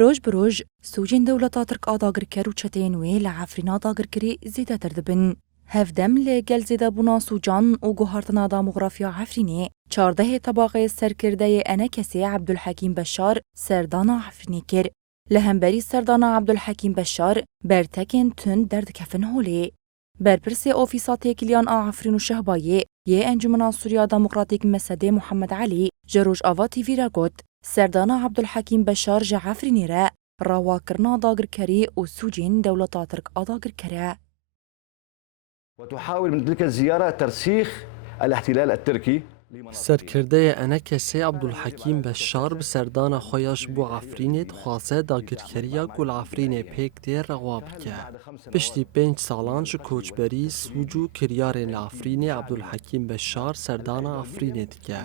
روج بروج سوجين دولة ترك آداغر كرو چتين وي لعفرين آداغر كري زيادة تردبن. هفدم لگل زیده بونا سوجان و گوهارتنا داموغرافیا عفرینی 14 طباقه سرکرده انا کسی عبدالحکیم بشار سردانا عفرینی کر. لهمبری سردانا عبدالحکیم بشار برتکن تن درد کفن هولی. برپرسی اوفیسات کلیان عفرین و شهبایی یه انجمنا سوریا دموکراتیک مسده محمد علی جروج آوا تیوی را گوت سردانا عبدالحکیم بشار جا عفرینی را رواکرنا داگر کری و سوجین دولتا ترک آداگر کره. وتحاول من تلك الزيارة ترسيخ الاحتلال التركي. سرکرده انا کسی عبدالحکیم بشار به سردان خویش بو عفرینت خواسته داگرکریا گل عفرین پیک دیر رواب که. پشتی 5 سالان جو کوچبری سوجو کریارین عفرین عبدالحکیم بشار سردان عفرینت که.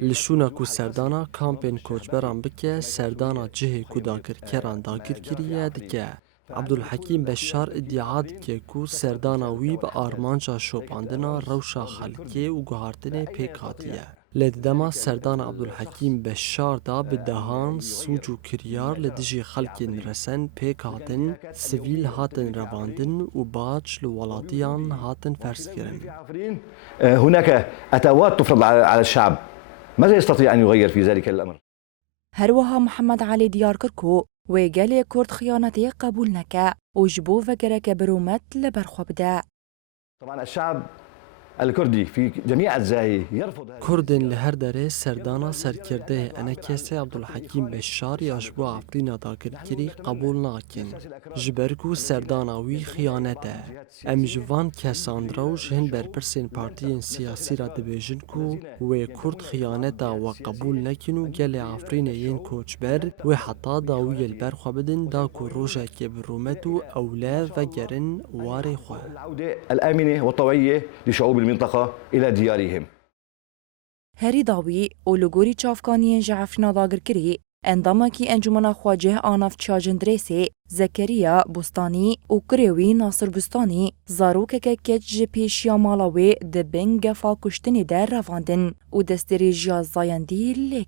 لشونا کو سردانا کامپین کوچبران بکه سردانا جه کو داگرکران داگرکریه دکه. عبدالحکیم بشار ادعاد که کو سردانا وی به آرمانجا شوپاندنا روشا خلکه و گوهارتن پیکاتیه. لددما سردان عبدالحکیم بشار دا به دهان سوجو کریار لدجی خلکین رسن پیکاتن سویل هاتن رواندن و باج لولاتیان هاتن فرس کرن. هناك أتوات تفرض على الشعب. ماذا يستطيع أن يغير في ذلك الأمر؟ هروها محمد علي ديار كركو وقال كرد خيانتي قبول نكا وجبو فكرك برومت لبرخو بدا. طبعا الشعب الكردي في جميع أجزائه يرفض کردن لهر دره سردانا سرکرده انا کسی عبدالحکیم بشار یاشبو عفرینا داگرکری قبول ناکن. جبرگو سردانا وی خیانته. ام جوان کساندروش هن برپرسین پارتیین سیاسی را دبیجن کو و کرد خیانتا و قبول نکنو گل عفرین ین کوچبر و حتا داوی البرخو بدن دا کو روژه که برومتو اولا و گرن واری خواه. العودة الآمنة والطوعية لشعوب المنطقة إلى ديارهم. هری داوی اولوگوری چافکانی جعفرنا داگر کری انداما کی انجمنا خواجه آناف چاجندرسی زکریا بستانی و کریوی ناصر بستانی زاروک که کج پیشیا مالاوی دبنگ فا کشتنی در رواندن و دستری جاز زایندی لیک